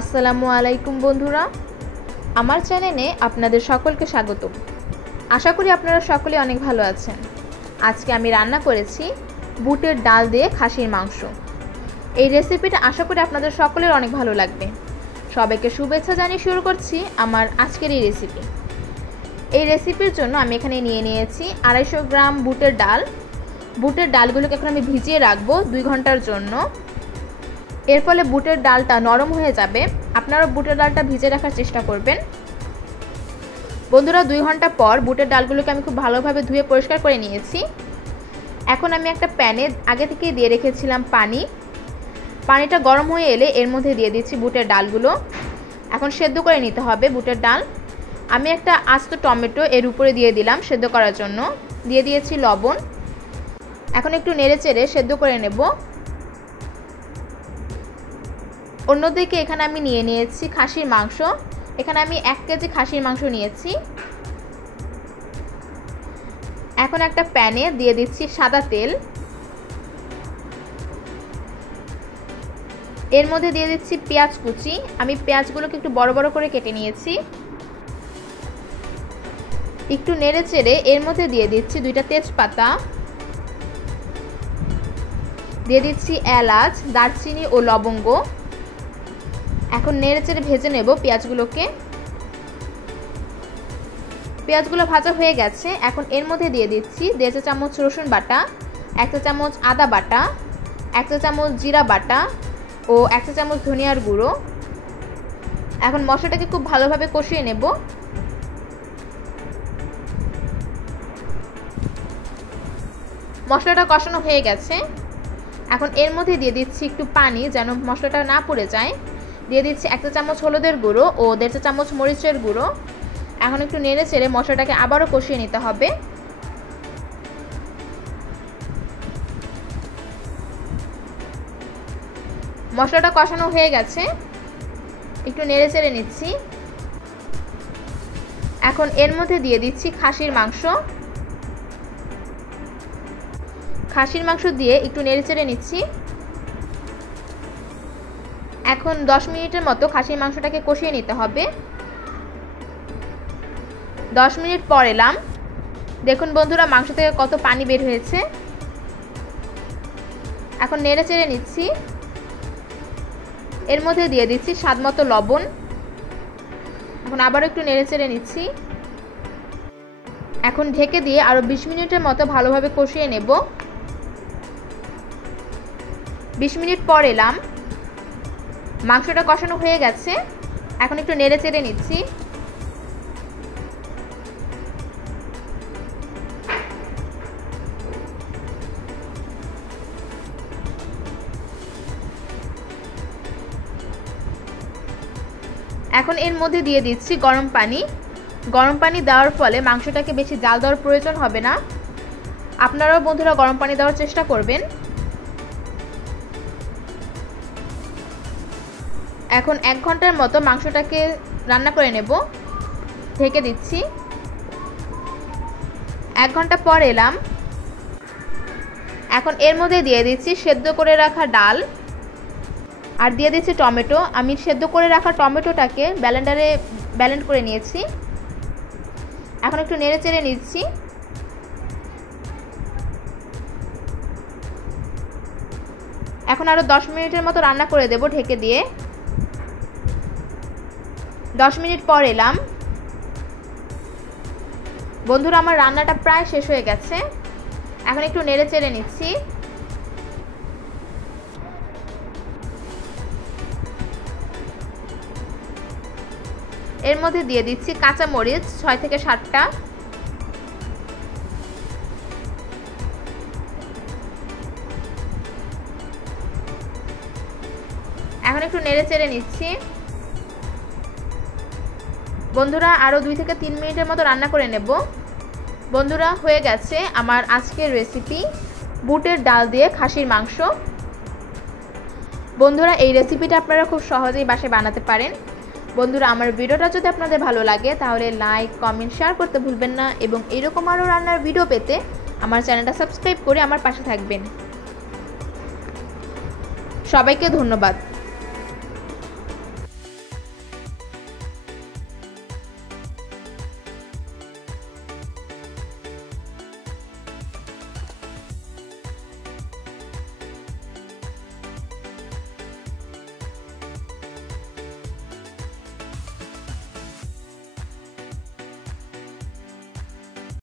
আসসালামু আলাইকুম বন্ধুরা, আমার চ্যানেলে আপনাদের সকলকে স্বাগতম। আশা করি আপনারা সকলে অনেক ভালো আছেন। আজকে আমি রান্না করেছি বুটের ডাল দিয়ে খাসির মাংস। এই রেসিপিটা আশা করি আপনাদের সকলের অনেক ভালো লাগবে। সবাইকে শুভেচ্ছা জানিয়ে শুরু করছি আমার আজকের এই রেসিপি। এই রেসিপির জন্য আমি এখানে নিয়ে নিয়েছি 250 গ্রাম বুটের ডাল। বুটের ডালগুলোকে এখন আমি ভিজিয়ে রাখবো 2 ঘন্টার জন্য। এর ফলে বুটের ডালটা নরম হয়ে যাবে। আপনারা বুটের ডালটা ভিজিয়ে রাখার চেষ্টা করবেন। বন্ধুরা, 2 ঘন্টা পর বুটের ডালগুলোকে আমি খুব ভালোভাবে ধুয়ে পরিষ্কার করে নিয়েছি। এখন আমি একটা প্যানে আগে থেকেই দিয়ে রেখেছিলাম পানি। পানিটা গরম হয়ে এলে এর মধ্যে দিয়ে দিচ্ছি বুটের ডালগুলো। এখন সেদ্ধ করে নিতে হবে বুটের ডাল। আমি একটা আস্ত টমেটো এর উপরে দিয়ে দিলাম সেদ্ধ করার জন্য। দিয়ে দিয়েছি লবণ। এখন একটু নেড়েচেড়ে সেদ্ধ করে নেব। অন্যদিকে এখানে আমি নিয়ে নিয়েছি খাসির মাংস। এখানে আমি 1 কেজি খাসির মাংস নিয়েছি। এখন একটা প্যানে দিয়ে দিচ্ছি সাদা তেল। এর মধ্যে দিয়ে দিচ্ছি পেঁয়াজ কুচি। আমি পেঁয়াজগুলোকে একটু বড় বড় করে কেটে নিয়েছি। একটু নেড়েচেড়ে এর মধ্যে দিয়ে দিচ্ছি 2টা তেজপাতা, দিয়ে দিচ্ছি এলাচ, দারচিনি ও লবঙ্গ। এখন নেড়েচেড়ে ভেজে নেব পেঁয়াজগুলোকে। পেঁয়াজগুলো ভাজা হয়ে গেছে। এখন এর মধ্যে দিয়ে দিচ্ছি 1.5 চা চামচ রসুন বাটা, 1 চা চামচ আদা বাটা, 1 চা চামচ জিরা বাটা ও 1 চা চামচ ধনিয়ার গুঁড়ো। এখন মশলাটাকে খুব ভালোভাবে কষিয়ে নেব। মশলাটা কষানো হয়ে গেছে। এখন এর মধ্যে দিয়ে দিচ্ছি একটু পানি যেন মশলাটা না পুড়ে যায়। দিয়ে দিচ্ছি 1 চা চামচ হলুদের গুঁড়ো ও 1.5 চা চামচ মরিচের গুঁড়ো। এখন একটু নেড়ে চেড়ে মশলাটাকে আবারও কষিয়ে নিতে হবে। মশলাটা কষানো হয়ে গেছে। একটু নেড়ে চেড়ে নিচ্ছি। এখন এর মধ্যে দিয়ে দিচ্ছি খাসির মাংস। খাসির মাংস দিয়ে একটু নেড়ে চেড়ে নিচ্ছি। এখন 10 মিনিটের মতো খাসির মাংসটাকে কষিয়ে নিতে হবে। 10 মিনিট পর এলাম। দেখুন বন্ধুরা, মাংস থেকে কত পানি বের হয়েছে। এখন নেড়ে চেড়ে নিচ্ছি। এর মধ্যে দিয়ে দিচ্ছি স্বাদমতো লবণ। এখন আবারও একটু নেড়ে চেড়ে নিচ্ছি। এখন ঢেকে দিয়ে আরও 20 মিনিটের মতো ভালোভাবে কষিয়ে নেব। 20 মিনিট পর এলাম। মাংসটা কষানো হয়ে গেছে। এখন একটু নেড়ে চেড়ে নিচ্ছি। এখন এর মধ্যে দিয়ে দিচ্ছি গরম পানি। গরম পানি দেওয়ার ফলে মাংসটাকে বেশি জাল দেওয়ার প্রয়োজন হবে না। আপনারাও বন্ধুরা গরম পানি দেওয়ার চেষ্টা করবেন। এখন 1 ঘন্টার মতো মাংসটাকে রান্না করে নেব। ঢেকে দিচ্ছি। 1 ঘন্টা পর এলাম। এখন এর মধ্যে দিয়ে দিচ্ছি সেদ্ধ করে রাখা ডাল আর দিয়ে দিচ্ছি টমেটো। আমি সেদ্ধ করে রাখা টমেটোটাকে ব্লেন্ডারে ব্লেন্ড করে নিয়েছি। এখন একটু নেড়ে চেড়ে নিচ্ছি। এখন আরও 10 মিনিটের মতো রান্না করে দেব ঢেকে দিয়ে। 10 মিনিট পর এলাম। বন্ধুরা, আমার রান্নাটা প্রায় শেষ হয়ে গেছে। এখন একটু নেড়ে চেড়ে নিচ্ছি। এর মধ্যে দিয়ে দিচ্ছি কাঁচা মরিচ 6 থেকে 7টা। এখন একটু নেড়ে চেড়ে নিচ্ছি। বন্ধুরা, আরও 2 থেকে 3 মিনিটের মতো রান্না করে নেব। বন্ধুরা, হয়ে গেছে আমার আজকের রেসিপি বুটের ডাল দিয়ে খাসির মাংস। বন্ধুরা, এই রেসিপিটা আপনারা খুব সহজেই বাসায় বানাতে পারেন। বন্ধুরা, আমার ভিডিওটা যদি আপনাদের ভালো লাগে তাহলে লাইক, কমেন্ট, শেয়ার করতে ভুলবেন না এবং এরকম আরও রান্নার ভিডিও পেতে আমার চ্যানেলটা সাবস্ক্রাইব করে আমার পাশে থাকবেন। সবাইকে ধন্যবাদ।